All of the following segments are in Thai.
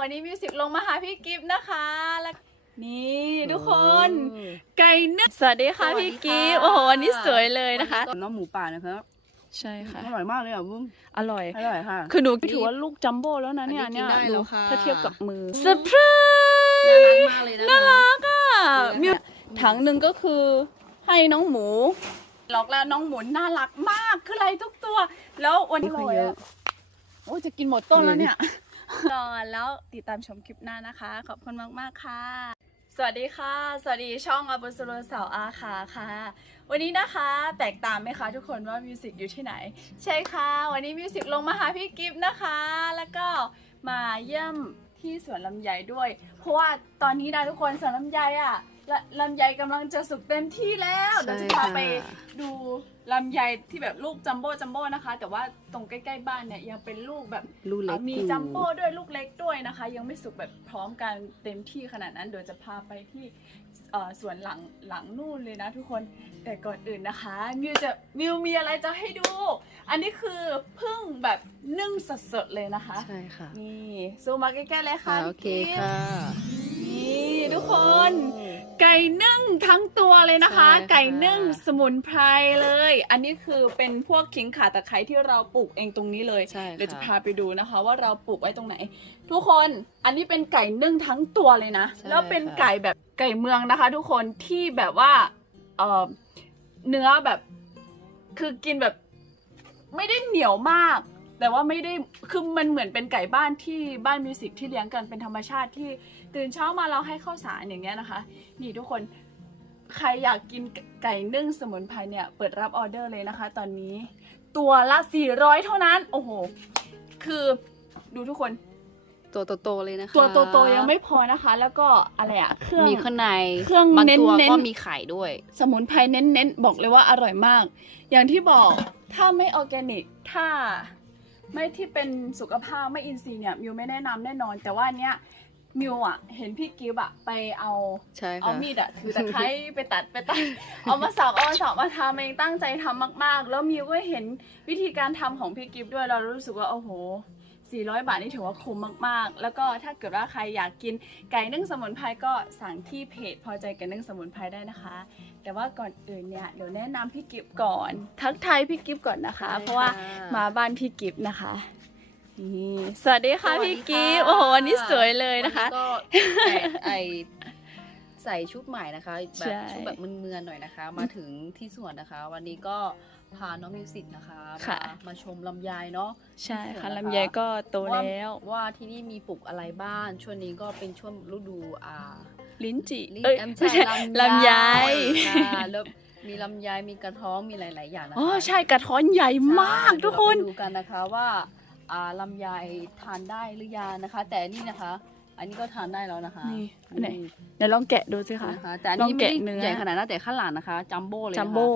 วันนี้มิวสิกลงมาหาพี่กิฟต์นะคะแล้วนี่ทุกคน ไก่นึ่งสวัสดีค่ะสวัสดีพี่กิฟต์ค่ะ โอ้โหวันนี้สวยเลยนะคะ น้องหมูป่านะครับใช่ค่ะ อร่อยมากเลยอะบุ้มอร่อย อร่อยค่ะ คือหนูถือว่าลูกจัมโบ้แล้วนะเนี่ยอันนี้เนี่ยกินได้ดูแล้วค่ะ ถ้าเทียบกับมืออืมเซอร์ไพรส์น่ารักมากเลยนะน่ารักอะนี่มิวนะคะถังหนึ่งก็คือให้น้องหมูล็อกแล้วน้องหมูน่ารักมากคืออะไรทุกตัว แล้ววันนี้ไม่ค่อยเยอะโอ้จะกินหมดต้นแล้วเนี่ย ก่อนแล้วติดตามชมคลิปหน้านะคะ ขอบคุณมาก ๆ ค่ะ สวัสดีค่ะ สวัสดีช่องอาบุสโรสาวอาคาค่ะ วันนี้นะคะแปลกตามไหมคะทุกคนว่ามิวสิกอยู่ที่ไหน ใช่ค่ะ วันนี้มิวสิกลงมาหาพี่กิฟต์นะคะ แล้วก็มาเยี่ยมที่สวนลำไยด้วย เพราะว่าตอนนี้นะทุกคนสวนลำไยอะ ละลำไยกำลังจะสุกเต็มที่แล้วใช่เดี๋ยวจะพาไปค่ะดูลำไยที่แบบลูกจัมโบ้จัมโบ้นะคะ แต่ว่าตรงใกล้ๆบ้านเนี่ยยังเป็นลูกแบบลูกเล็กมีอยู่ จัมโบ้ด้วยลูกเล็กด้วยนะคะ ยังไม่สุกแบบพร้อมกันเต็มที่ขนาดนั้นเดี๋ยวจะพาไปที่เอ่อสวนหลังหลังนู่นเลยนะทุกคนแต่ก่อนอื่นนะคะมิวจะมิวมีอะไรจะให้ดู อันนี้คือเพิ่งแบบนึ่งสดๆเลยนะคะ ใช่ค่ะนี่ซูมมาใกล้ๆเลยค่ะค่ะโอเคพี่กิ๊ฟค่ะ นี่ทุกคน ไก่นึ่งทั้งตัวเลยนะคะ ใช่ค่ะ ไก่นึ่งสมุนไพรเลย อันนี้คือเป็นพวกขิงข่าตะไคร้ที่เราปลูกเองตรงนี้เลย ใช่เดี๋ยวจะค่ะพาไปดูนะคะ ว่าเราปลูกไว้ตรงไหน ทุกคนอันนี้เป็นไก่นึ่งทั้งตัวเลยนะ ใช่แล้วเป็นค่ะไก่แบบไก่เมืองนะคะ ทุกคนที่แบบว่าเออเนื้อแบบ คือกินแบบ ไม่ได้เหนียวมาก แต่ว่าไม่ได้คือมันเหมือนเป็นไก่บ้านที่บ้านมิวสิกที่เลี้ยงกันเป็นธรรมชาติที่ ตื่นเช้ามาเราให้ข้าวสารอย่างเงี้ยนะคะ นี่ทุกคนใครอยากกินไก่นึ่งสมุนไพรเนี่ยเปิดรับออเดอร์เลยนะคะ ตอนนี้ตัวละ 400 เท่านั้น โอ้โห คือดูทุกคนตัวโตๆเลยนะคะ ตัวโตๆยังไม่พอนะคะ แล้วก็อะไรอะเครื่องมีข้างในเครื่องบางตัวเน้นๆก็มีไข่ด้วย สมุนไพรเน้นๆบอกเลยว่าอร่อยมาก อย่างที่บอกถ้าไม่ออร์แกนิกถ้าไม่ที่เป็นสุขภาพไม่อินทรีย์เนี่ยมิวไม่แนะนำแน่นอน แต่ว่าเนี้ย มิวอะเห็นพี่กิฟอะไปเอาใช่เอาค่ะ มีดอะถือตะไคร้ไปตัดไปตัด เอามาสับเอามาสับมาทำเองตั้งใจทำมาก ๆ แล้วมิวก็เห็นวิธีการทำของพี่กิฟด้วยเรารู้สึกว่าโอ้โห 400 บาทนี่ถือว่าคุ้มมากๆ แล้วก็ถ้าเกิดว่าใครอยากกินไก่นึ่งสมุนไพรก็สั่งที่เพจพอใจไก่นึ่งสมุนไพรได้นะคะ แต่ว่าก่อนอื่นเนี่ยเดี๋ยวแนะนำพี่กิฟก่อน ทักทายพี่กิฟก่อนนะคะใช่เพราะว่าค่ะมาบ้านพี่กิฟนะคะ นี่สวัสดีค่ะสวัสพี่ดีกิฟค่ะ โอ้โหวันนี้สวยเลยนะคะ วัก็แต่ไอใส่ชุดใหม่นะคะแบใช่ บชุดแบบเมือนๆหน่อยนะคะ มาถึงที่สวนนะคะ วันนี้ก็พาน้องมิวสิกนะคะค่ะ มามาชมลำไยเนาะ ใช่ค่ะสวยนะคะ ลำไยก็โตว่าแล้ว ว่าที่นี่มีปลูกอะไรบ้างช่วงนี้ก็เป็นช่วงฤดูอ่าลิ้นจี่ลิ้นเอ้ยแอมไม่ใช่ใช่ลำลำไยค่ะแล้วมีลำไยมีกระท้องมีหลาย ๆ อย่างนะคะอ๋อใช่กระท้อนใหญ่มากใช่ทุกคน เดี๋ยวเราไปดูกันนะคะว่าอ่า ลำไยทานได้หรือยังนะคะ แต่นี่นะคะ อันนี้ก็ทานได้แล้วนะคะนี่อันไหน เดี๋ยวลองแกะดูสิคะนะคะแต่อันลองนี้ไม่แกะได้เนื้อใหญ่ขนาดนั้นแต่ข้างหลังนะคะจัมโบ้เลยนะคะจัมโบ้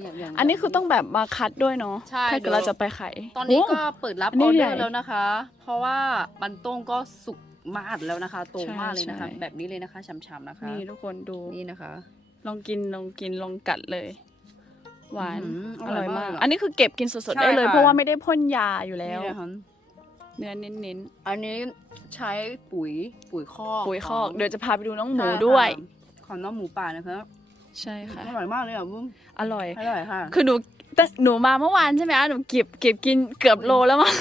อย่างอย่าง อันนี้คือต้องแบบมาคัดด้วยเนาะใช่ ถ้าเดี๋เกิดยวเราจะไปขายตอนนี้โก็เปิดรับอันอนี้อเดใหญ่อร์แล้วนะคะ เพราะว่าบันต้งก็สุกมากแล้วนะคะโตใช่มากเลยนะคะใช่ แบบนี้เลยนะคะฉ่ำๆนะคะ นี่ทุกคนดูนี่นะคะ ลองกินลองกินลองกัดเลย หวานอืมอร่อยมากอร่อยมาก อันนี้คือเก็บกินสดๆใช่ได้เลยค่ะเพราะว่าไม่ได้พ่นยาอยู่แล้วนี่นะคะเนื้อเน้นอันนี้ใช้ปุ๋ยปุ๋ยคอกๆปุ๋ยคอกขงเดี๋ยวจะพาไปดูน้องหมูใช่ค่ะด้วย ของน้องหมูป่านะคะใช่ค่ะอร่อยมากเลยอะบุ้มอร่อยอร่อยค่ะ คือหนูแต่หนูมาเมื่อวานใช่ไหมคะหนูเก็บเก็บกินเกือบโลแล้วมั้ง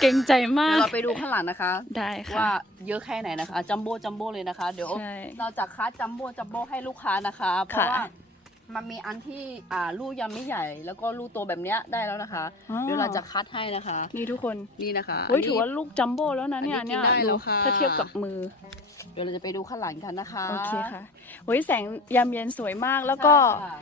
เกรงใจมาเดี๋ยวกเราไปดูข้างหลังนะคะ ได้ค่ะว่าเยอะแค่ไหนนะคะจัมโบ้จัมโบ้เลยนะคะ เดี๋ยวใช่เราจะคัดจัมโบ้จัมโบ้ให้ลูกค้านะคะ เพราะว่า มันมีอันที่อ่าลูกยังไม่ใหญ่ แล้วก็ลูกโตแบบเนี้ยได้แล้วนะคะ อ๋อ เดี๋ยวเราจะคัดให้นะคะ นี่ทุกคนนี่นะคะเฮ้ยนนี้ ถือว่าลูกจัมโบ้แล้วนะเนี่ยอันนี้เนี่ยกินได้ดูแล้วค่ะ ถ้าเทียบกับมือ เดี๋ยวเราจะไปดูข้างหลังกันนะคะโอเคค่ะเฮ้ยแสงยามเย็นสวยมากแล้วก็ ใช่ค่ะ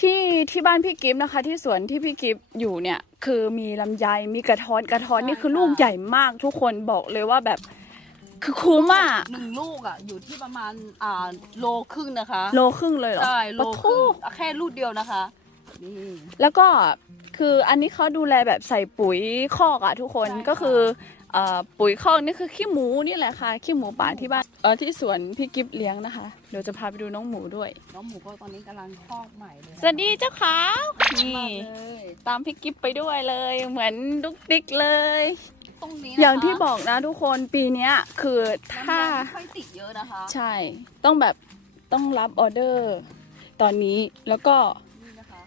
ที่ที่บ้านพี่กิฟต์นะคะ ที่สวนที่พี่กิฟต์อยู่เนี่ย คือมีลำไยมีกระท้อนกระท้อนนี่คือลูกใหญ่มากทุกคนบอกเลยว่าแบบ คือคุ้มอะหนึ่งลูกอะอยู่ที่ประมาณอ่าโลครึ่งนะคะ โลครึ่งเลยเหรอใช่โลปะคทูรึ่งอะแค่ลูกเดียวนะคะนี่แล้วก็คืออันนี้เขาดูแลแบบใส่ปุ๋ยคอกอะทุกคนใช่ค่ะก็คือเอ่อปุ๋ยคอกนี่คือขี้หมูนี่แหละค่ะขี้หมูป่าที่บ้านเออที่สวนพี่กิฟต์เลี้ยงนะคะ เดี๋ยวจะพาไปดูน้องหมูด้วย น้องหมูก็ตอนนี้กำลังคลอดใหม่เลยนะคะสวัสดีเจ้าขาวนี่มากเลยตามพี่กิฟต์ไปด้วยเลย เหมือนดุกดิกเลย ตรงนี้นะคะอย่างที่บอกนะทุกคนปีเนี้ยคือถ้าน้ำยไม่ค่อยติดเยอะนะคะใช่ต้องแบบต้องรับออเดอร์ ตอนนี้แล้วก็นี่นะคะ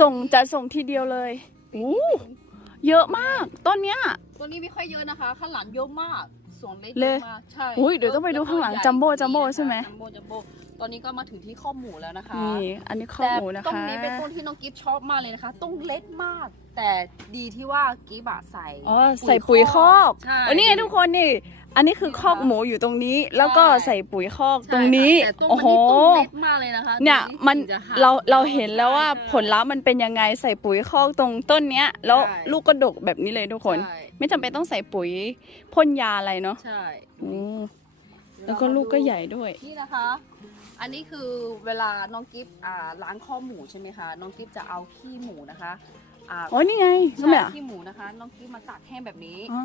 ส่งจะส่งทีเดียวเลยอู้เยอะมากต้นเนี้ย ตัวนี้ไม่ค่อยเยอะนะคะ ข้างหลังเยอะมากส่วนเล็กเลยอะมากใช่อุ๊ยเดี๋ยวต้องไปดูข้างหลังแวก็จัมโบ้ญ่จัมโบ้นี่นะคะใช่ไหม จัมโบ้จัมโบ้ตอนนี้ก็มาถึงที่ข้อหมูแล้วนะคะ นี่อันนี้ข้อแต่หมูนะต้นคะนี้เป็นต้นที่น้องกิฟชอบมากเลยนะคะ ต้นเล็กมาก แต่ดีที่ว่ากิฟอะใส่อ๋อใส่ปุ๋ยคอกใช่ อันนี้ไงทุกคนนี่ อันนี้คือคอกหมูอยู่ตรงนี้ แล้วก็ใส่ปุ๋ยคอกใช่ตรงนี้ ค่ะแต่ต้นโอ้มันโห นี่ต้นเล็กมากเลยนะคะเนี่ยดูมันถึงจะหัก เราเราเห็นแล้วว่าใช่ผลลัพธ์มันเป็นยังไงใส่ปุ๋ยคอกตรงต้นเนี้ย แล้วใช่ ลูกก็ดกแบบนี้เลยทุกคน ใช่ไม่จำเป็นต้องใส่ปุ๋ยพ่นยาอะไรเนาะใช่อืมแล้วก็ลูกก็ใหญ่ด้วย นี่นะคะ อันนี้คือเวลาน้องกิฟอ่าล้างข้อหมูใช่ไหมคะ น้องกิฟจะเอาขี้หมูนะคะ อ่าอ๋อนี่ไงใช่นั่นแหละขี้หมูนะคะ น้องกิฟมาตากแห้งแบบนี้ อ๋อ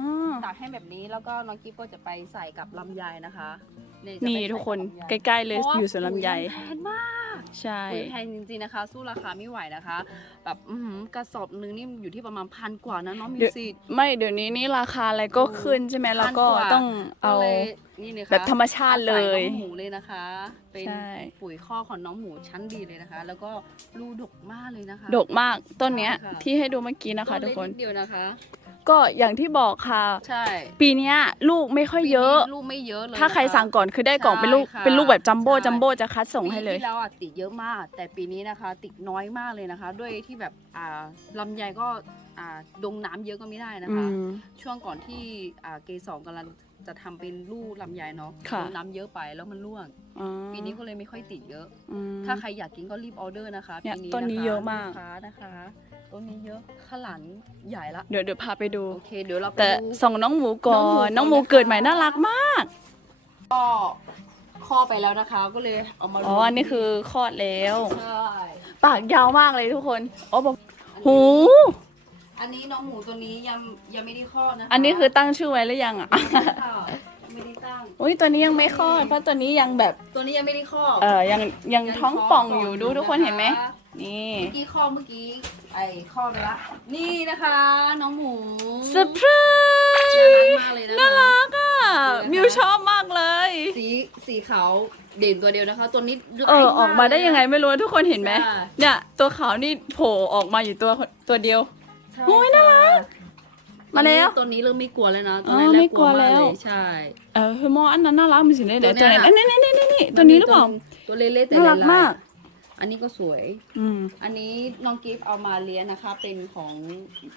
ตากแห้งแบบนี้แล้วก็น้องกิฟก็จะไปใส่กับลำไยนะคะเยจะไป นี่ใส่ทุกคนบลำไยใกล้ๆเลยพราะว่าอยู่สวนลำไยปุ๋มันแพงมากใช่ปุ๋ยแพงจริงๆนะคะ สู้ราคาไม่ไหวนะคะ แบบอื้อหือกระสอบหนึงนี่อยู่ที่ประมาณพันกว่านะน้องมิเดี๋ยววสิตไม่เดี๋ยวนี้นี่ราคาอะไรก็ขึ้นใช่ไหมแล้วก็พันกว่าต้องเอาก็เลยนี่เลยค่ะแบบธรรมชาติเลยอาศัน้องหมูเลยนะคะ เป็นใช่ปุ๋ยข้อของน้องหมูชั้นดีเลยนะคะ แล้วก็ลูกดกมากเลยนะคะ ดกมากต้นเนี้ยใช่ค่ะที่ให้ดูเมื่อกี้นะคะต้ทุกคนเล็ดเดียวนะคะ ก็อย่างที่บอกค่ะ ใช่ปีเนี้ยลูกไม่ค่อยเยอะ ปีนี้ลูกไม่เยอะเลยถ้าใครนะคะสั่งก่อนคือได้กล่องเป็นลูกใช่ค่ะเป็นลูกแบบจัมโบ้ใช่ จัมโบ้จะคัดส่งให้เลย ปีที่แล้วอะติดเยอะมาก แต่ปีนี้นะคะติดน้อยมากเลยนะคะ ด้วยที่แบบอ่าลำไยก็อ่าดงน้ำเยอะก็ไม่ได้นะอืคะ ม ช่วงก่อนที่อ่าเกสรกำลังจะทำเป็นลูกลำไยเนาะค่ะ ดงน้ำเยอะไปแล้วมันร่วง อ๋อปีนี้ก็เลยไม่ค่อยติดเยอะ อืม ถ้าใครอยากกินก็รีบออเดอร์นะคะเนี่ยปีนี้ต้นนี้คเยอะมาก ลูค้นะคะ ต้นนี้เยอะข้างหลังใหญ่ละเดี๋ยวเดี๋ยวพาไปดู โอเค เดี๋ยวเราไปแต่ดู ส่งน้องหมูก่อน้องหมูนน้องหมูก่อนนะคะเกิดใหม่น่ารักมาก ก็ข้อไปแล้วนะคะ ก็เลยเอามาอ๋อ อันนี้คือคลอดแล้ว ใช่ปากยาวมากเลยทุกคน อ๋อบอกหู อันนี้น้องหมูตัวนี้ยังยังไม่ได้คลอดนะคะอันนี้คือตั้งชื่อไว้หรือยังอะ ค่ะไม่ได้ตั้ง อุ้ยตัวนี้ยังไม่คลอด เพราะตัวนี้ยังแบบ ตัวนี้ยังไม่ได้คลอดเออยังยังท้องป่องอยู่ดูทุกคนเห็นไหมะะนี่ เมื่อกี้คลอดเมื่อกี้ ไอ้คลอดไปละนี่นะคะ น้องหมูเซอร์ไพรส์น่ารักมากเลยนะคะ น่ารักอะนี่นะคะ มิวชอบมากเลย สีสีขาวเด่นตัวเดียวนะคะ ตัวนี้เออลยออกมาได้ยังไงไม่รู้ทุกคนเห็นไหมใช่เนี่ย ตัวขาวนี่โผล่ออกมาอยู่ตัวตัวเดียว ใช่โอ้ยน่ารัก มาแล้วตัวนี้เริ่มไม่กลัวแล้วนะตอ๋อนอแรกไม่กลัวมาแล้วเยใช่ เออคือมออันนั้นน่ารักมีสิเนี่ยเดี๋ยวตัตัววเนี้ไหนยนี่นี่นี่นี่ตัวนี้หรือเปล่า ตัวเล็กๆแต่น่ารักลยๆมาก อันนี้ก็สวย อืม อันนี้น้องกิฟต์เอามาเลี้ยงนะคะ เป็นของ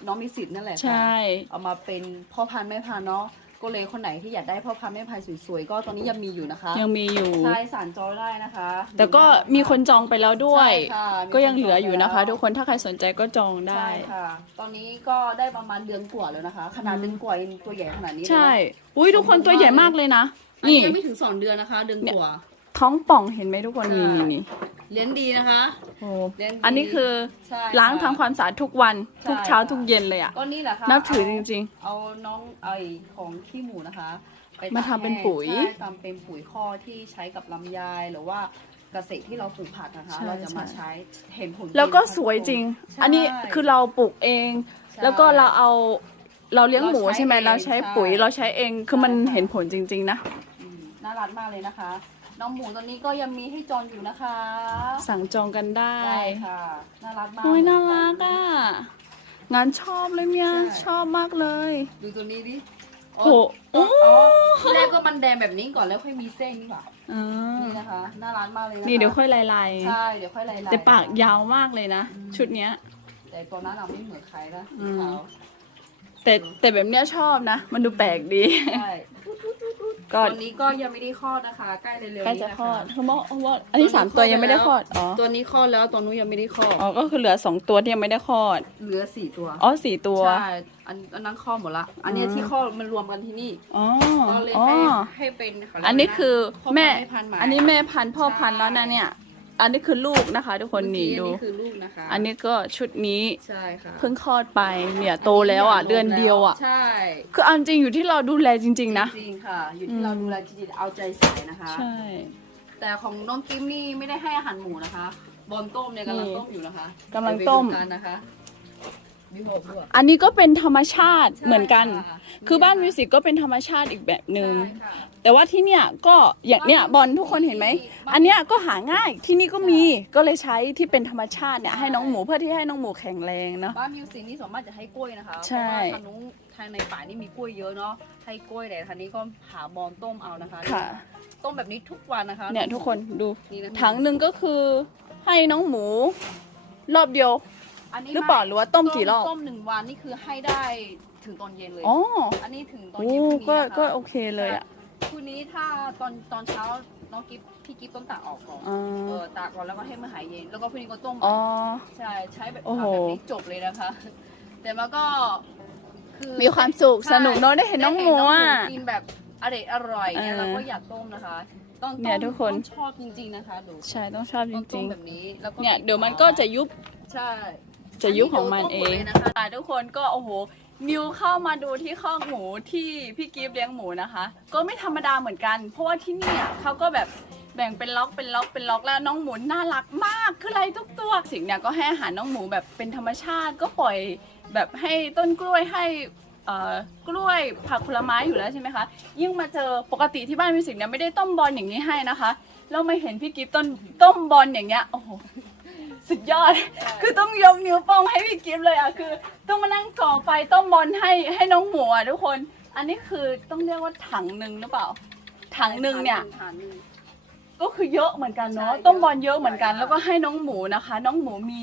น้องมิสิตนั่นแหละค่ะใช่ เอามาเป็นพ่อพันธุ์แม่พันธุ์เนาะก็เลยคนไหนที่อยากได้พ่อพันธุ์แม่พันธุ์สวยๆก็ตอนนี้ยังมีอยู่นะคะยังมีอยู่ ใช่สารจอได้นะคะแต่ก็มีคนจองไปแล้วด้วย ใช่ค่ะมีก็ยังเหลืออยู่นะคะจงทุกคนถ้าใครสนใจก็จองได้ ใช่ค่ะ ตอนนี้ก็ได้ประมาณเดือนกว่าแล้วนะคะ ขนาดเดือนกว่ายังตัวใหญ่ขนาดนี้เลยนะใช่ อุ้ยทุกคนตัวใหญ่มากเลยนะ อันนี้นี่ยังไม่ถึงสองเดือนนะคะ เดือนกว่า ท้องป่องเห็นไหมทุกคนใช่นี่นี่นี่ เลี้ยงดีนะคะ โอ้เลี้ยงดีอันนี้คือใช่ล้างค่ะทำความสะอาดทุกวันใช่ทุกเช้าค่ะ ทุกเย็นเลยอะ ก็นี่แหละค่ะนับถือจเาริง เอาน้องไอของขี้หมูนะคะไปมาทำเป็นปุ๋ยใช่ทำเป็นปุ๋ยข้อที่ใช้กับลำไยหรือว่าเกษตรที่เราปลูกผักนะคะ ใช่เราจะมาใช่ ใช้เห็นผลแล้วก็ดีนะคะสวยจริง ใช่อันนี้คือเราปลูกเอง ใช่แล้วก็เราเอาเราเลี้ยงหมูเราใช้ใช่ไหมเองเราใช้ปุ๋ยใช่ เราใช้เองคือมันใช่ค่ะเห็นผลจริง ๆ นะ อืมน่ารักมากเลยนะคะ น้องหมูตัวนี้ก็ยังมีให้จองอยู่นะคะสั่งจองกันได้ได้ค่ะน่ารักมากโอ้ยน่ารักอะ งานชอบเลยเนี่ยใช่ชอบมากเลยดูตัวนี้ดิโอ้โหอ๋อที่แรกก็มันแดงแบบนี้ก่อนแล้วค่อยมีเส้นนี่หว่าอ่านี่นะคะน่ารักมากเลยนะคะนี่เดี๋ยวค่อยลายลายใช่เดี๋ยวค่อยไล่ๆแต่ปากยาวมากเลยนะอืมชุดเนี้ย แต่ตัวนั้นเราไม่เหมือนใครนะอืสีมขาวแต่แต่แบบเนี้ยชอบนะ มันดูแปลกดีใช่ ก็ ตัวนี้ก็ยังไม่ได้คลอดนะคะ ใกล้เร็วๆใกล้นี้จะนะคลอคะดคือว่าว่าอันที่สามตัวยังไม่ได้คลอด อ๋อ ตัวนี้คลอดแล้วตัวนู้นยังไม่ได้คลอด อ๋อ ก็คือเหลือสองตัวที่ยังไม่ได้คลอด เหลือสี่ตัว อ๋อสี่ตัว ใช่ อันอันนั้นคลอดหมดละ อันเนี้ยอืมที่คลอดมันรวมกันที่นี่ อ๋อ ก็เลยอ๋อ ให้ให้เป็นเขาเรียกอันนี้คือพ่อพันธุ์แม่แม่พันธุ์หมา อันนี้แม่พันธุ์พ่อพันธุ์แล้วนะเนี่ย อันนี้คือลูกนะคะ ทุกคนนี่ดูเมื่อกี้อันนี้คือลูกนะคะ อันนี้ก็ชุดนี้ใช่ค่ะเพิ่งคลอดไปเนี่ยโตแล้วอะเดือนเดียวอะ ใช่คือเอาจริงอยู่ที่เราดูแลจริง ๆ นะ จริงๆค่ะ อยู่ที่อืมเราดูแลจริงๆเอาใจใส่นะคะ ใช่ แต่ของน้องกิมนี่ไม่ได้ให้อาหารหมูนะคะ บอลต้มเนี่ยกำลังนี่ต้มอยู่นะคะกำลังต้มเดี๋ยวไปดูกันนะคะมีหกด้วยอันนี้ก็เป็นธรรมชาติเหมือนกันใช่ะคือบ้านมิวสิกก็เป็นธรรมชาติอีกแบบหนึ่งใช่ค่ะ แต่ว่าที่เนี่ยก็อย่างเนี้ยบอลทุกคนเห็นไหม อันเนี้ยก็หาง่ายที่นี่ก็มีก็เลยใช้ที่เป็นธรรมชาติเนี่ยให้น้องหมูเพื่อที่ให้น้องหมูแข็งแรงเนาะ บ้านมิวสิกนี่สามารถจะให้กล้วยนะคะใช่เพราะว่าทางนู้นทางในป่านี่มีกล้วยเยอะเนาะให้กล้วยแต่ทางนี้ก็หาบอลต้มเอานะคะค่ะ ต้มแบบนี้ทุกวันนะคะเนี่ยทุกคนดูนี่นะคะถังหนึ่งก็คือให้น้องหมู รอบเดียวอันนี้หรือเปล่าหรือว่าต้มกี่รอบ ต้มหนึ่งวันนี่คือให้ได้ถึงตอนเย็นเลย อ๋ออันนี้ถึงตอนโอ้เย็นพรุ่งนี้ก็นะคะก็โอเคเลยอะ คืนนี้ถ้าตอนตอนเช้าน้องกิฟพี่กิฟต้องตากออกก่อน อ๋อ เออตากก่อนแล้วก็ให้มันหายเย็น แล้วก็พรุ่งนี้ก็ต้ม อ๋อ ใช่ใช้แบบโอ้โห ทำแบบนี้จบเลยนะคะ แต่มันก็คือมีความสุขใช่สนุกเนอะได้เห็นน้องหมูอะกินแบบอร่อยอร่อยเนี่ยเออเราก็อยากต้มนะคะ ต้องเนี่ยต้มทุกคน ต้องชอบจริง ๆนะคะดูใช่ต้องชอบจต้องต้ริมงแบบนี้แล้วก็ๆ เนี่ยเดี๋ยวมันก็จะยุบ ใช่จะยุบของมันเออันงนี้เดี๋ยวต้มหมดเลยนะคะ ค่ะทุกคนก็โอ้โห นิวเข้ามาดูที่คอกหมูที่พี่กิฟต์เลี้ยงหมูนะคะ ก็ไม่ธรรมดาเหมือนกัน เพราะว่าที่นี่อะเขาก็แบบแบ่งเป็นล็อกเป็นล็อกเป็นล็อกแล้วน้องหมูน่ารักมากคืออะไรทุกตัว สิ่งเนี่ยก็ให้อาหารน้องหมูแบบเป็นธรรมชาติก็ปล่อยแบบให้ต้นกล้วยให้เอ่อกล้วยผักผลไม้อยู่แล้วใช่ไหมคะยิ่งมาเจอปกติที่บ้านมิวสิกเนี่ยไม่ได้ต้มบอลอย่างนี้ให้นะคะแล้วมาเห็นพี่กิฟต์ต้นต้มบอลอย่างเงี้ยโอ้โห สุดยอด คือต้องยกนิ้วโป้งให้พี่กิฟต์เลยอะคือ ต้องมานั่งก่อไฟต้มบอลให้ให้น้องหมูอะทุกคน อันนี้คือต้องเรียกว่าถังหนึ่งหรือเปล่า ถังหนึ่งเนี่ยถังหนึ่ง ก็คือเยอะเหมือนกันเนาะใช่ต้มบอลเยอะเหมือนกัน เยอะ แล้วก็ให้น้องหมูนะคะ น้องหมูมี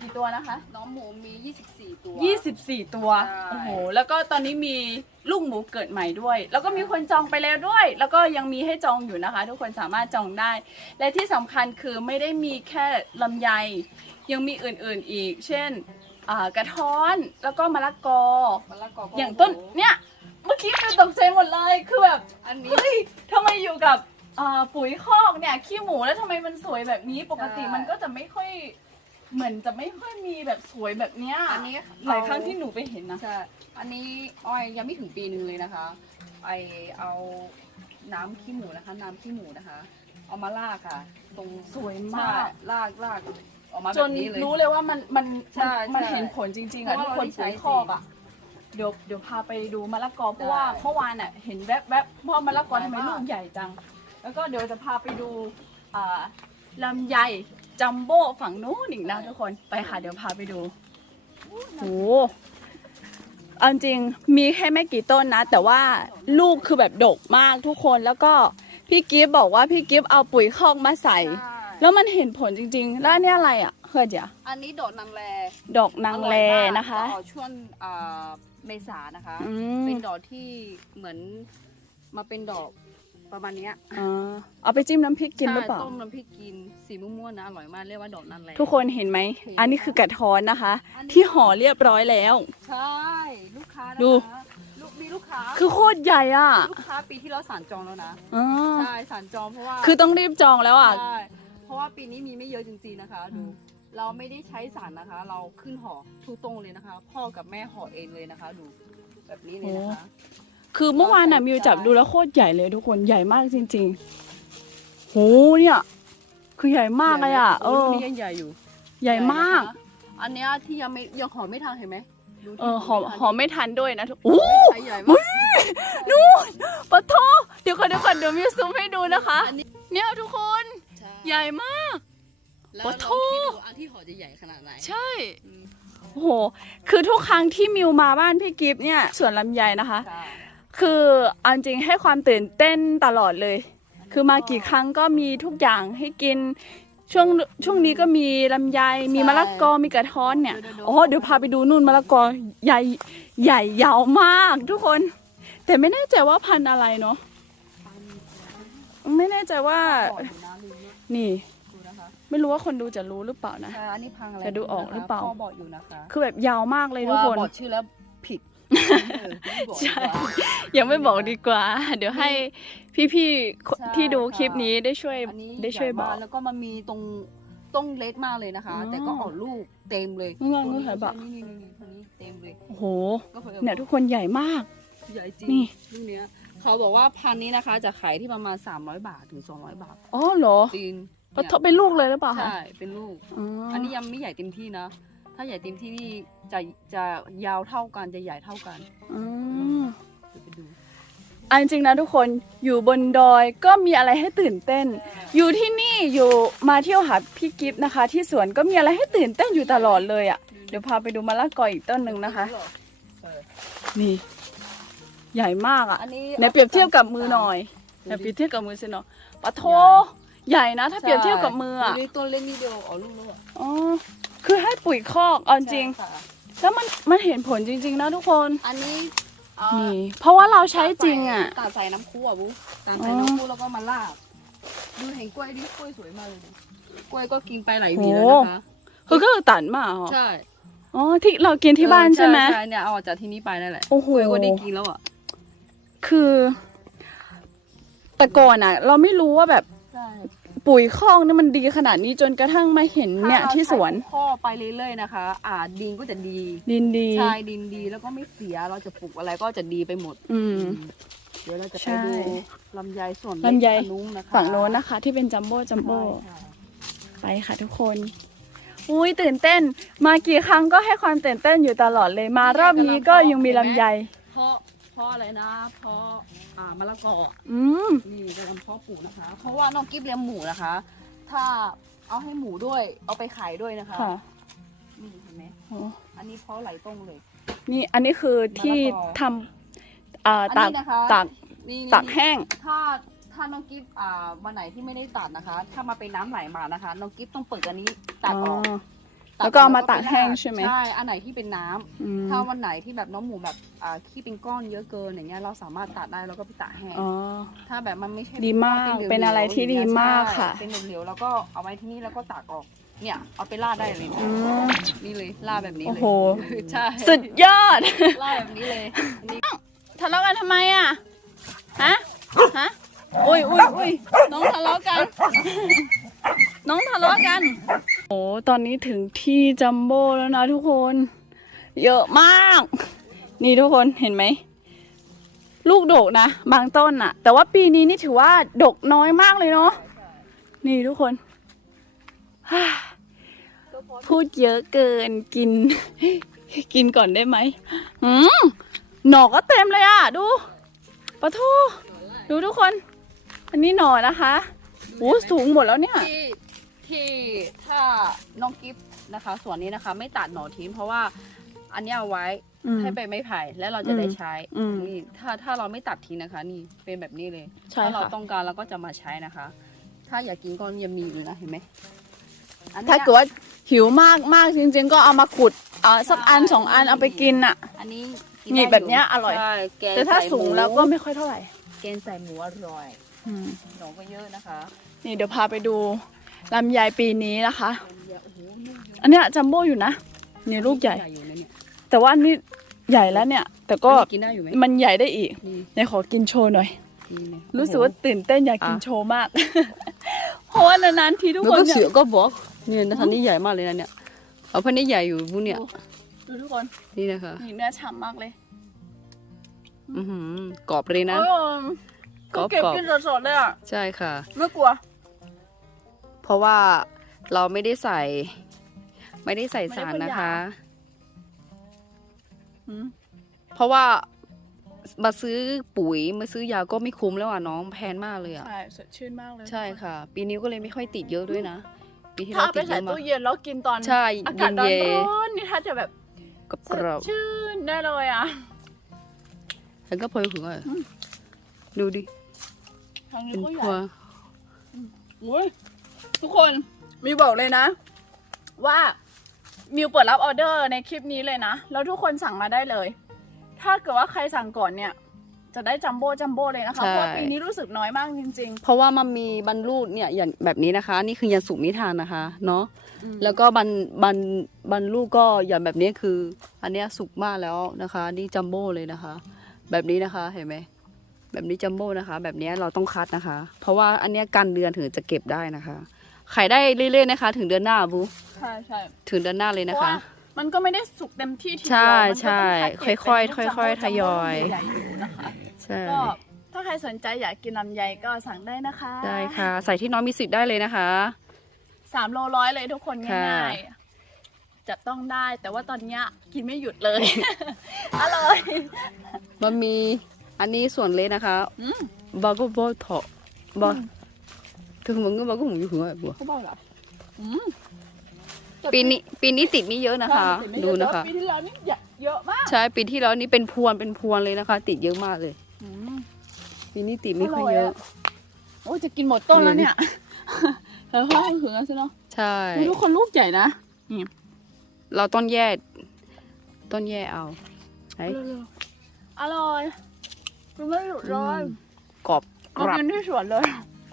กี่ตัวนะคะ น้องหมูมี 24 ตัว 24 ตัว ใช่ โอ้โห แล้วก็ตอนนี้มีลูกหมูเกิดใหม่ด้วย แล้วก็มีคนจองไปแล้วด้วย แล้วก็ยังมีให้จองอยู่นะคะ ทุกคนสามารถจองได้ และที่สำคัญคือไม่ได้มีแค่ลำไย ยังมีอื่นๆอีก เช่นอ่ากระท้อน แล้วก็มะละกอ มะละกอก็อย่างต้นเนี่ย เมื่อกี้คือตกใจหมดเลย คือแบบ อันนี้ เฮ้ยทำไมอยู่กับอ่าปุ๋ยคอกเนี่ย ขี้หมูแล้วทำไมมันสวยแบบนี้ ปกติใช่ มันก็จะไม่ค่อย เหมือนจะไม่ค่อยมีแบบสวยแบบเนี้ยอันนี้หลายครั้งที่หนูไปเห็นนะใช่ อันนี้อ้อยยังไม่ถึงปีหนึ่งเลยนะคะ ไอเอาน้ำขี้หมูนะคะ น้ำขี้หมูนะคะ เอามาลากค่ะ ตรงสวยใช่มาก ลากลากออกมาจแบนบนี้เลย รู้เลยว่ามันมันใช่มันใช่เห็นผลจริงๆอะเพทุกราะว่าคนเราได้ใช้ปุ๋ยคอกอะเดี๋ยวเดี๋ยวพาไปดูมะละกอเพราะว่าได้เมื่อวานอะเห็นแวบๆบเพราะมะละกอใหญ่ทำไมมากลูกใหญ่จัง แล้วก็เดี๋ยวจะพาไปดูอ่าลำไย จัมโบ้ฝั่งนู้นอีกนะทุกคนไปค่ะเดี๋ยวพาไปดูโอ้เอาจริงมีแค่ไม่กี่ต้นนะ แต่ว่าลูกคือแบบดกมากทุกคนแล้วก็พี่กิฟต์บอกว่าพี่กิฟต์เอาปุ๋ยคอกมาใส่ใช่แล้วมันเห็นผลจริง ๆ แล้วอันนี้อะไรอะเฮ้ยเดี๋ยวอันนี้ดอกนางแลดอกนางแลอร่อยมากนะคะจออกช่วงอ่าเมษานะคะ อืมเป็นดอกที่เหมือนมาเป็นดอก ประมาณเนี้ยอ่าเอาไปจิ้มน้ำพริกกินหรือเปล่า ใช่ต้มน้ำพริกกินสีม่วงๆนะอร่อยมากเรียกว่าดอกนางแลทุกคนเห็นไหมเห็นอันนี้คือกระท้อนนะคะอันนี้ที่ห่อเรียบร้อยแล้ว ใช่ลูกค้านะคะดู ลูกมีลูกค้าคือโคตรใหญ่อะลูกค้าปีที่เราสั่งจองแล้วนะอ่าใช่สั่งจองเพราะว่าคือต้องรีบจองแล้วอะ ใช่เพราะว่าปีนี้มีไม่เยอะจริงๆนะคะดู เราไม่ได้ใช้สารนะคะ เราขึ้นห่อทุกตรงเลยนะคะ พ่อกับแม่ห่อเองเลยนะคะ ดูแบบนี้เลยนะคะ คือเมื่อวานน่ะเราใส่มิวจับใจดูแล้วโคตรใหญ่เลยทุกคนใหญ่มากจริงๆโหเนี่ย คือใหญ่มากเลยอะเอโลูอกนี้ยังใหญ่อยู่ ใหญ่มากนะคะอันเนี้ยที่ยังไม่ยังห่อไม่ทันเห็นไหมดูที่เออหอมไทันหอมไม่ทันด้วยนะทุกโอ้ใช้ใหญ่มากนู่นปะโทเดี๋ยวก่อนเดี๋ยวก่อนเดี๋ยวมิวซูมให้ดูนะคะอันนี้เนี่ยทุกคนใช่ใหญ่มากแล้วปะลโถองคิดดูอันที่ห่อจะใหญ่ขนาดไหนใช่อืมโอ้โห คือทุกครั้งที่มิวมาบ้านพี่กิฟต์เนี่ย สวนลำไยนะคะใช่ คือเอาจริงให้ความตื่นเต้นตลอดเลย คือมากี่ครั้งก็มีทุกอย่างให้กินช่วงช่วงนี้ก็มีลำไยมีมะละกอมีกระท้อนเนี่ยอ๋อเดี๋ยวพาไปดูนู่นมะละกอใหญ่ใหญ่ยาวมาก ทุกคน แต่ไม่แน่ใจว่าพันธุ์อะไรเนาะไม่แน่ใจว่าห่ออยู่นะลืมเนี่ยนี่ดูนะคะไม่รู้ว่าคนดูจะรู้หรือเปล่านะใช่อันนี้พังอะไรจะดูออกหรือเปล่าพ่อบอกอยู่นะคะคือแบบยาวมากเลยทุกคนว่าบอกชื่อแล้วผิด เออไม่บอกดีใช่กว่ายังไม่บอกดีกว่า เดี๋ยวให้พี่ๆใช่ที่ดูค่ะคลิปนี้ได้ช่วยอันนี้ได้ช่วยใหญ่บมาอกแล้วก็มันมีตรงต้งเล็กมากเลยนะคะ อ๋อแต่ก็ออกลูกเต็มเลยนี่ไงตัวนี่ไงบะ นี่นี่นี่ตัวนี้เต็มเลยโอ้โห ก็คือเนี่ยทุกคนใหญ่มาก ใหญ่จริงนี่ ลูกเนี้ยเขาบอกว่าพันธุ์นี้นะคะ จะขายที่ประมาณ 300 บาทถึง 200 บาทอ๋อเหรอจริงปะทบเป็นลูกเลยหรือเปล่าคะใช่เป็นลูกอ๋ออันนี้ยังไม่ใหญ่เต็มที่นะ ถ้าใหญ่เต็มที่นี่จะจะยาวเท่ากันจะใหญ่เท่ากันอืมเดี๋ยวไปดู อันจริงๆนะทุกคนอยู่บนดอยก็มีอะไรให้ตื่นเต้น อยู่ที่นี่อยู่มาเที่ยวหาพี่กิฟต์นะคะ ที่สวนก็มีอะไรให้ตื่นเต้นอยู่ตลอดเลยอะ่ะเดี๋ยวพาไปดูมะละกออีกต้นหนึ่งนะคะ นี่ ใหญ่มากอะ่ะอันนี้ ไหนเปรียบเทียบกับมือหน่อยไหนเปรียบเทียบกับมือสิเนาะปะโท ใหญ่นะ ถ้าเปรียบเทียบกับมืออะดูดิตัวเล็กนิดเดียวอ๋อลูกแล้วอะอ๋อ คือให้ปุ๋ยคอกเอาจริง ใช่ค่ะแล้วมันมันเห็นผลจริง ๆ นะทุกคนอันนี้เอ่อนี่เพราะว่าเราใช้จริงอะ ตาใส่น้ำคู่อะบุ๊ตาใส่อ๋อน้ำคู่แล้วก็มาลาบ ดูเห็นกล้วยดิกล้วยสวยมากเลยดิกล้วยก็กินไปหลายหวีแล้วนะคะ คือก็คือตัดมาเหรอใช่อ๋อที่เรากินที่บ้านใช่ไหมใช่เนี่ยเอาออกจากที่นี่ไปนั่นแหละโอ้โห กล้วยก็ได้กินแล้วอะ คือแต่ก่อนอะ เราไม่รู้ว่าแบบใช่ ปุ๋ยคอกนี่มันดีขนาดนี้จนกระทั่งมาเห็นเนี่ยที่สวนพ่อไปเรื่อยๆนะคะอ่าดินก็จะดีดินดีใช่ดินดีแล้วก็ไม่เสียเราจะปลูกอะไรก็จะดีไปหมด อืม เดี๋ยวเราจะใช่ไปดูลำไยส่วนลำไยเล็กนุ้งนะคะฝั่งโน้นนะคะ ที่เป็นจัมโบ้จัมโบ้ใช่ค่ะไปค่ะทุกคน อุ้ยตื่นเต้น มากี่ครั้งก็ให้ความตื่นเต้นอยู่ตลอดเลยมารอบนี้ก็ยังมีลำไย เพราะ เพราะอะไรนะเพราะอ่ามะละกออืมนี่กำลังเพาะปลูกนะคะ เพราะว่าน้องกิ๊บเลี้ยงหมูนะคะ ถ้าเอาให้หมูด้วย เอาไปขายด้วยนะคะค่ะนี่เห็นไหมโอ้อันนี้เพาะไหลต้งเลย นี่อันนี้คือที่มะละกอทำอ่าอันตากนี้นะคะ ตากนี่ตากแห้ง ถ้าถ้าน้องกิ๊บอ่าวันไหนที่ไม่ได้ตัดนะคะ ถ้ามาเป็นน้ำไหลมานะคะ น้องกิ๊บต้องเปิดอันนี้ตัดออกอ๋อตัด แล้วก็เอามาออตากแห้งใช่ไหมใช่อันไหนที่เป็นน้ำอืมถ้าวันไหนที่แบบน้องหมูแบบอ่าขี้เป็นก้อนเยอะเกินอย่างเงี้ยเราสามารถตัดได้แล้วก็ไปตากแห้งอ๋อ ถ้าแบบมันไม่ใช่ดีมากหลวๆเป็นอะไรที่ดีมากค่ะใช่เป็นเหลวๆแล้วก็เอาไว้ที่นี่แล้วก็ตากออกเนี่ยเอาไปราดได้เลยนะอืม นี่เลยราดแบบนี้โอ้เลยโห ใช่สุดยอด ราดแบบนี้เลยอันนี้ทะเลาะกันทำไมอะ ฮะ ฮะ อุ้ยอุ้ยอุ้ยน้องทะเลาะกัน น้องทะเลาะกัน โอ้ตอนนี้ถึงที่จัมโบ้แล้วนะทุกคน เยอะมาก นี่ทุกคนเห็นไหม ลูกดกนะ บางต้นอะแต่ว่าปีนี้นี่ถือว่าดกน้อยมากเลยเนาะ นี่ทุกคนพูดเยอะเกินกิน กินก่อนได้ไหมอืมหนอก็เต็มเลยอะ ดูปะทูดูทุกคน อันนี้หนอนะคะโอ้สูงหมดแล้วเนี่ย ที่ ที่ถ้าน้องกิฟต์นะคะ ส่วนนี้นะคะ ไม่ตัดหน่อทิ้งเพราะว่าอันเนี้ยเอาไว้อืม ให้เป็นไม้ไผ่แล้วเราจะได้ใช้อืมนี่ถ้าถ้าเราไม่ตัดทิ้งนะคะ นี่เป็นแบบนี้เลยใช่ถ้าเราค่ะ ต้องการเราก็จะมาใช้นะคะ ถ้าอยากกินก็ยังมีอยู่นะเห็นไหมอันนี้ถ้าเกิดว่าหิวมากมากจริง ๆ ก็เอามาขุดเอาสักอันสองอันเอาไปกินอะ อันนี้กินี่ได้แบบเนี้ยอร่อย ใช่แกงแต่ถ้าใหสูงแล้วก็ไม่ค่อยเท่าไหร่แกงใส่หมูอร่อยอืมหนองก็เยอะนะคะ นี่เดี๋ยวพาไปดู ลำไยปีนี้นะคะเยอะโอ้โหลูกเยอะอันเนี้ยจัมโบ้อยู่นะนี่ลูกใหญ่ อยู่นะเนี่ยแต่ว่าอันนี้ใหญ่แล้วเนี่ย แต่ก็อันนี้กินได้อยู่ไหมมันใหญ่ได้อีกนี่ไหนขอกินโชว์หน่อย นี่เนี่ยรู้สึกว่าตื่นเต้นอยากกินอะโชว์มาก เพราะว่านานๆทีทุกแล้วคนก็เนี่ยเสือก็บอกเนี่ยนะทันนี้ใหญ่มากเลยนะเนี่ยเอาพันนี้ใหญ่อยู่บุเนี่ยดูทุกคนนี่นะคะนี่เนื้อฉ่ำมากเลยอือหือกรอบเลยนะ โอ้ยกรอบเก็บกรอบกินสดๆเลยอะ ใช่ค่ะ ไม่กลัว เพราะว่าเราไม่ได้ใส่ ไม่ได้ใส่สารไม่ได้พ่นยานะคะอืมเพราะว่ามาซื้อปุ๋ยมาซื้อยาก็ไม่คุ้มแล้วอะน้องแพงมากเลยอะใช่สดชื่นมากเลย ใช่ค่ะ ปีนี้ก็เลยไม่ค่อยติดเยอะด้วยนะปีที่ถ้าเราเอาไปติดเยใส่อะมาตู้กเย็นแล้วกินตอนใช่อากาศเย็นร้อนๆนี่ถ้าจะแบบๆกับสกดรอบชื่นได้เลยอะแล้วก็พลอยหึงอะอืมดูดิทางนี้เป็นก็ใหพัญ่วอุ้ย ทุกคนมีบอกเลยนะ ว่ามิวเปิดรับออเดอร์ในคลิปนี้เลยนะ แล้วทุกคนสั่งมาได้เลย ถ้าเกิดว่าใครสั่งก่อนเนี่ย จะได้จัมโบ้จัมโบ้เลยนะคะเพราะว่าปีนี้รู้สึกน้อยมากจริงเพราะว่ามันมีบรรลุเนี่ยอย่างแบบนี้นะคะ นี่คือยันสุกนิทานนะคะ เนาะๆแล้วก็บรรบรรบรรลุก็อย่างแบบนี้คือ อันเนี้ยสุกมากแล้วนะคะ นี่จัมโบ้เลยนะคะ แบบนี้นะคะเห็นไหมแบบนี้จัมโบ้นะคะ แบบเนี้ยเราต้องคัดนะคะ เพราะว่าอันเนี้ยกันเดือนถึงจะเก็บได้นะคะ ขายได้เรื่อยๆนะคะ ถึงเดือนหน้าบูใช่ใช่ถึงเดือนหน้าเลยเพนะราะคะ ว่ามันก็ไม่ได้สุกเต็มที่ทีเดียวใช่มันก็ต้องใช่แพ็กเกจค่อยๆเป็นค่อยๆจัมโบ้ทยอย จัมโบ้ใหญ่ๆอยู่นะคะ ใช่ก็ถ้าใครสนใจอยากกินลำไยก็สั่งได้นะคะได้ค่ะ ใส่ที่น้องมีสิทธิ์ได้เลยนะคะ สามโลร้อยเลยทุกคนค่ะ ง่ายจับต้องได้ แต่ว่าตอนเนี้ยกินไม่หยุดเลย อร่อย มันมีอันนี้ส่วนเล็กนะคะอืม บาโกบอทอบา ถึงมึงก็บาโกหมูอยู่หัวไอ้บัวเขาบอกเหรออืมปีนี้ปีนี้ติดไม่เยอะนะคะใช่ติไม่เยดูอนะคะ ปีที่แล้วนี่เยอะมากใช่ปีที่แล้วนี่เป็นพวนเป็นพวนเลยนะคะ ติดเยอะมากเลย อืมปีนี้ติดไม่ค่อยเยอะอร่อยอะโอ้ยจะกินหมดต้นแล้วเนี่ยเฮ้ยเขาถึงแล้วใช่ไหมใช่ทุกคนลูกใหญ่นะเราต้นแยกต้นแยกเอาไอ้เร็วๆอร่อยมันไม่หยุดเลยกรอบกมารับกินที่สวนเลย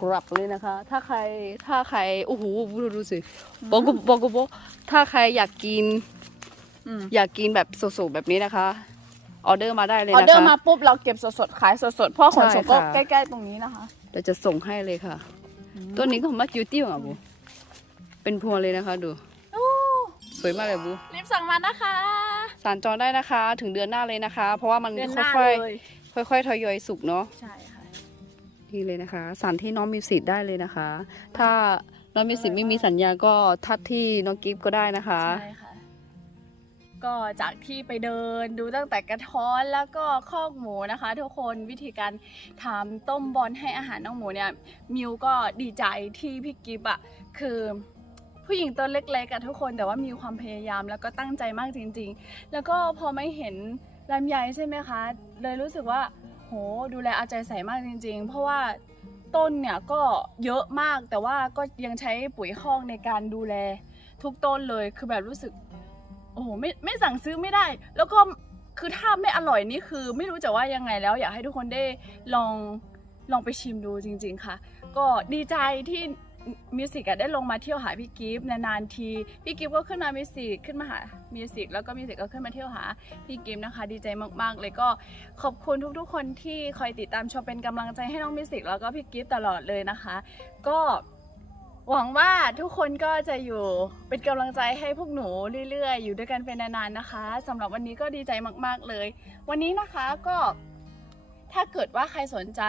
กรับเลยนะคะ ถ้าใครถ้าใครโอ้โหดูดูสิบอกกูบอกกูบอกถ้าใครอยากกินอืมอยากกินแบบสดๆแบบนี้นะคะออเดอร์มาได้เลยออนะเดอร์คะมาปุ๊บเราเก็บสดๆขายสดๆเพราะขนส่งก็ใช่ใกค่ะล้ๆตรงนี้นะคะเราจะส่งให้เลยค่ะต้นนี้ก็มาจิวติ้วอะบูเป็นพวงเลยนะคะ ดูโอ้สวยมากเลยบูรีบสั่งมานะคะสารจองได้นะคะ ถึงเดือนหน้าเลยนะคะ เพราะว่ามันเดือนหน้าค่อยเลยๆค่อยๆทยอยสุกเนาะใช่ค่ะ นี่เลยนะคะสารที่น้องมีสิทธิ์ได้เลยนะคะ ถ้าน้องมีสิทธิ์ไม่มีสัญญาก็ทัดที่น้องกิฟต์ก็ได้นะคะ ใช่ค่ะ ก็จากที่ไปเดินดูตั้งแต่กระท้อนแล้วก็คอกหมูนะคะ ทุกคนวิธีการทำต้มบอลให้อาหารน้องหมูเนี่ยมิวก็ดีใจที่พี่กิฟต์อะคือผู้หญิงตัวเล็กๆอะทุกคนแต่ว่ามีความพยายามแล้วก็ตั้งใจมากจริง ๆ แล้วก็พอไม่เห็นลำไยใช่ไหมคะ เลยรู้สึกว่า ดูแลเอาใจใส่มากจริง ๆ เพราะว่าต้นเนี่ยก็เยอะมากแต่ว่าก็ยังใช้ปุ๋ยคอกในการดูแลทุกต้นเลยคือแบบรู้สึก โอ้โหไม่ไม่สั่งซื้อไม่ได้ แล้วก็คือถ้าไม่อร่อยนี่คือ ไม่รู้จะว่ายังไงแล้วอยากให้ทุกคนได้ลองลองไปชิมดูจริง ๆ ค่ะ ก็ดีใจที่ มิวสิกได้ลงมาเที่ยวหาพี่กิฟต์นานๆที พี่กิฟต์ก็ขึ้นมามิวสิกขึ้นมาหามิวสิกแล้วก็มิวสิกก็ขึ้นมาเที่ยวหาพี่กิฟต์นะคะ ดีใจมากๆ เลยก็ขอบคุณทุกๆ คนที่คอยติดตามชมเป็นกำลังใจให้น้องมิวสิกแล้วก็พี่กิฟต์ตลอดเลยนะคะ ก็หวังว่าทุกคนก็จะอยู่เป็นกำลังใจให้พวกหนูเรื่อยๆ อยู่ด้วยกันเป็นนานๆนะคะสำหรับวันนี้ก็ดีใจมากๆเลย วันนี้นะคะก็ถ้าเกิดว่าใครสนใจ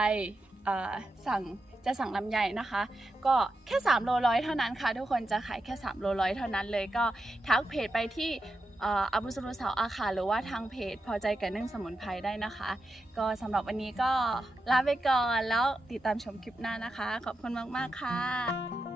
สั่ง จะสั่งลำไยนะคะ ก็แค่3โลร้อยเท่านั้นค่ะ ทุกคนจะขายแค่3โลร้อยเท่านั้นเลยก็ทักเพจไปที่เอ่ออาบุสรุสาวอาคาหรือว่าทางเพจพอใจกับนึ่งสมุนไพรได้นะคะ ก็สำหรับวันนี้ก็ลาไปก่อนแล้วติดตามชมคลิปหน้านะคะ ขอบคุณมาก ๆ ค่ะ